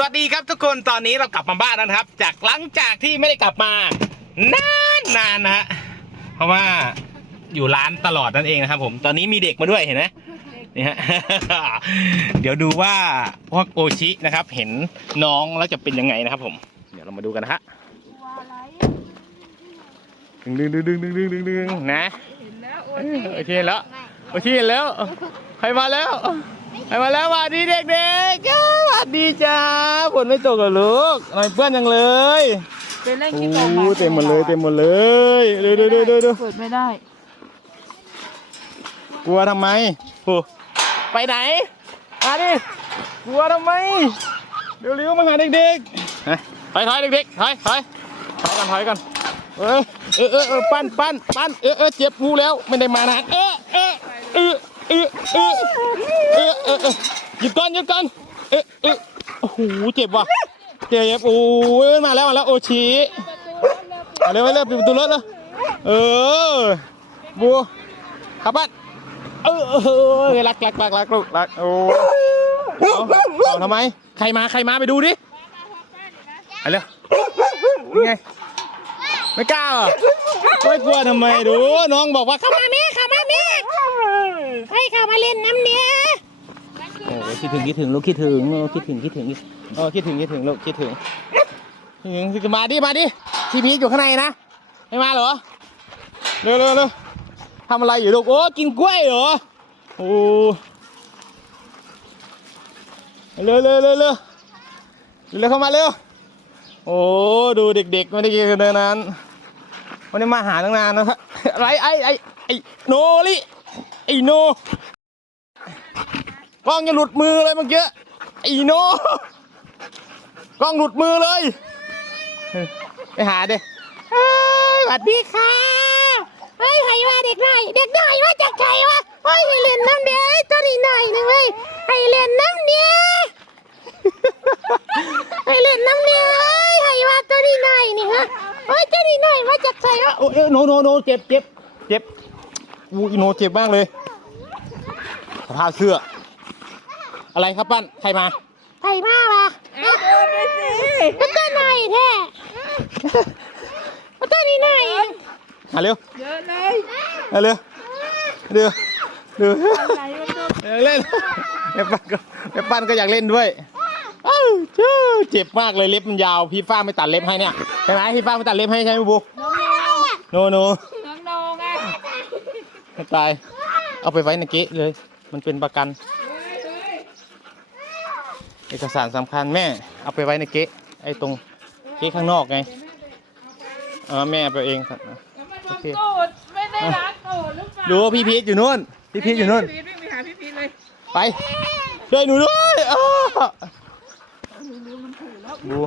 สวัสดีครับทุกคนตอนนี้เรากลับมาบ้านแล้วนะครับ จากหลังจากที่ไม่ได้กลับมานานนานนะฮะเพราะว่าอยู่ร้านตลอดนั่นเองนะครับ ผมตอนนี้มีเด็กมาด้วยเห็นไหมนี่ฮะ เดี๋ยวดูว่าพวกโอชินะครับ เห็นน้องแล้วจะเป็นยังไงนะครับ ผม เดี๋ยวเรามาดูกันนะฮะดึงดึงดึงดึงดึงดึงดึงดึงนะโอเคแล้วโอเคเห็นแล้วใครมาแล้วใครมาแล้วสวัสดีเด็กๆอ้า ดีจ้าฝนไม่ตกหรอลูกทำไมเพื่อนจังเลยเป็นเรื่องที่อตมาเต็มหมดเลยเต็มหมดเลยดูดูดูดูดูเปิดไม่ได้ กลัวทำไมโอ้ไปไหนมาดิกลัวทำไมเร็วๆมาหาเด็กๆถอยถอยเด็กๆถอยถอยถอยกันถอยกันเออเออเออปั้นปั้นปั้นเออเออเจ็บหูแล้วไม่ได้มานานเออเออเออเออเออเออหยุดก่อนหยุดก่อน เออเออโอ้โหเจ็บว่ะเจ็บโอ้ยมาแล้วมาแล้วโอชิมาเร็วมาเร็วปิดประตูรถเลยเออบัวขับบ้านเออเออรักรักรักรักลูกรักโอ้เอาทำไมใครมาใครมาไปดูดิไปเร็วนี่ไงไม่กล้าเหรอไม่กลัวทำไมดูน้องบอกว่าเข้ามาแม่เข้ามาแม่ให้เข้ามาเล่นน้ำนี้ยโอคิดถึงคิดถึงลูกคิดถึงโอ้คิดถึงคิดถึงโอ้คิดถึงคิดถึงลูกคิดถึงคิดถึงมาดิมาดิทีพีอยู่ข้างในนะไม่มาเหรอเร็วเร็วเร็วทำอะไรอยู่ลูกโอ้กินกล้วยเหรอโอ้เร็วเร็วเร็วเร็วเร็วเข้ามาเร็วโอ้ดูเด็กๆไม่ได้กินกันนั้นวันนี้มาหาตั้งนานนะครับไรไอไอไอโนลิไอโน กล้องจะหลุดมือเลยเมื่อกี้ไอ้โนกล้องหลุดมือเลย ไปหาเด้เฮ้ยสวัสดีค่ะเฮ้ยใครว่าเด็กหน่อย เด็กหน่อยว่าจากใครวะเฮ้ยให้เล่นน้ำเดียวไอ้ตัวนี้หน่อยหนึงเว้ยให้เล่นน้ำเดียวให้เล่นน้ำเดียวเอ้ยให้ว่าตัวนี้หน่อยนี่ฮะโอ้ยตัวนี้หน่อยมาจากใครวะโอ้ยโนโนโนเจ็บเจ็บเจ็บอูอีโนเจ็บมากเลยสภาพเสื้อ อะไรครับปั้นใครมาใครมาปะเอาเดินไปสิก็ตัวหน่อยแท้ก็ตัวนี้หน่อยมาเร็วเดินเลยมาเร็วเร็วเร็วอะไรมันดูอยากเล่นแม่ปั้นก็แม่ปั้นก็อยากเล่นด้วยอ้าวเจ้าเจ็บมากเลยเล็บมันยาวพี่ฟ้าไม่ตัดเล็บให้เนี่ยใช่ไหมพี่ฟ้าไม่ตัดเล็บให้ใช่ไหมบูน้องโนโนน้องน้องไงไม่ตายเอาไปไว้ในเก๊ะเลย มันเป็นประกัน เอกสารสำคัญแม่เอาไปไว้ในเก๊ะไอ้ตรงเก๊ะข้างนอกไงเออแม่เอาไปเองครับโอเคโกรธไม่ได้รักโกรธหรือเปล่าดูว่าพี่พีทอยู่นู่นพี่พีทอยู่นู่นพี่พีทวิ่งไปหาพี่พีทเลยไปช่วยหนูด้วยอ้าดู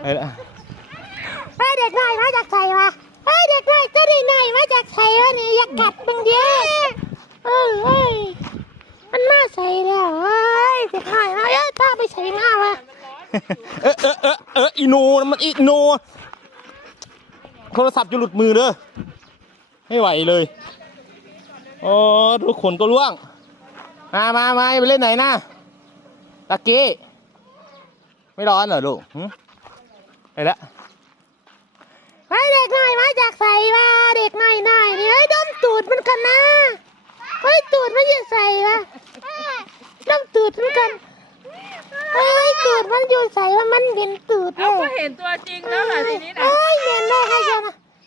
ไปละเฮ้ยเด็กหน่อยมาจากไสวะเฮ้ยเด็กหน่อยตัวนี้หน่อยมาจากไสวะนี่อยากกัดมึงเยอะเออเฮ้ย มันมาใส่แล้วเฮ้ยเด็กหน่อยมาเอ้ยพาไปใส่มาวะเออเออเออเอออีโนมันอีโนโทรศัพท์จะหลุดมือเด้อไม่ไหวเลยโอ้ทุกคนก็ล่วง มามามาไปเล่นไหนนะตะกี้ไม่ร้อนเหรอลูกหึไปแล้วเฮ้ยเด็กหน่อยมาจากไสวะเด็กหน่อยหน่อยนี่เฮ้ยดมตูดมันกันนะ เฮ้ยตูดมันอยู่ใส่วะดมตูดมันกันเฮ้ยตูดมันอยู่ใส่ว่ามันเห็นตูดเลเอาก็ยเห็นตัวจริงแล้วค่ะทีนี้นะเฮ้ยเห็นได้ให้จัง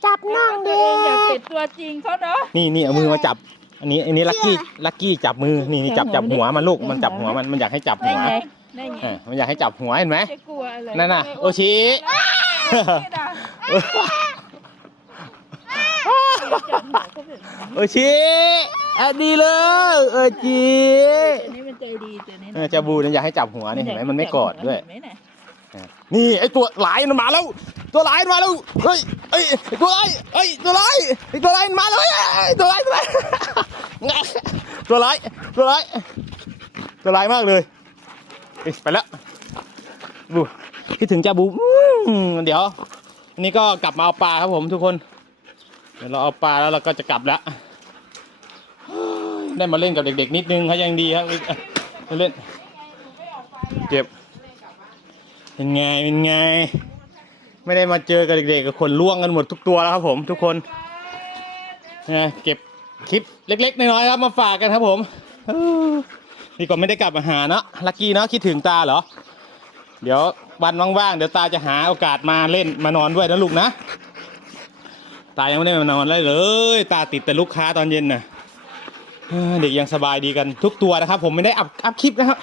จับน้องตัเด็วเองอยากกเห็นตัวจริงเขาเนาะนี่นี่เอามือมาจับ อันนี้อันนี้ลักกี้ลักกี้จับมือนี่นี่จับจับหัวมันลูกมันจับหัวมันมันอยากให้จับได้หัวไงได้ไงเออมันอยากให้จับหัวเห็นไหมจะกลัวอะไรนั่นน่ะโอชินี่นะโอชิ อันดีเลยโอชิตัวนี้มันใจดีตัวนี้เออจะบูเนี่ยอยากให้จับหัวนี่เห็นไหมมันไม่กอดด้วย เห็นไหมน่ะนี่ไอตัวหลายมันมาแล้ว ตัวหลายมันมาแล้วเฮ้ยเอ้ยไอ้ตัวหลายเอ้ยตัวหลายไอตัวหลายมันมาแล้วเอ้ยตัวหลายตัวหลายตัวหลายตัวหลายตัวหลายมากเลยเอ้ยไปแล้วบูคิดถึงจาบูอืมเดี๋ยว อันนี้ก็กลับมาเอาปลาครับผมทุกคน เดี๋ยวเราเอาปลาแล้วเราก็จะกลับแล้ว ได้มาเล่นกับเด็กๆนิดนึงเขายังดีครับเล่นเก็บเป็นไงเป็นไง ไม่ได้มาเจอกับเด็กๆกับคนล่วงกันหมดทุกตัวแล้วครับผมทุกคนนะเก็บคลิปเล็กๆน้อยๆครับมาฝากกันครับผมดีกว่าไม่ได้กลับมาหาเนาะลักกี้เนาะคิดถึงตาเหรอ เดี๋ยววันว่างๆเดี๋ยวตาจะหาโอกาสมาเล่นมานอนด้วยนะลูกนะ ตายังไม่ได้มานอนเลยเลย ตาติดแต่ลูกค้าตอนเย็นน่ะ เด็กยังสบายดีกันทุกตัวนะครับ ผมไม่ได้อัพอัพคลิปนะครับ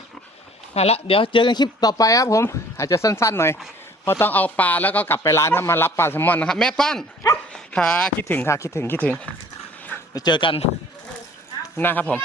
อะละเดี๋ยวเจอกันคลิปต่อไปครับผม อาจจะสั้นๆหน่อยเพราะต้องเอาปลาแล้วก็กลับไปร้านทำมารับปลาแซลมอนนะครับ แม่ปั้นค่ะคิดถึงค่ะคิดถึงคิดถึงเจอกันนะครับผม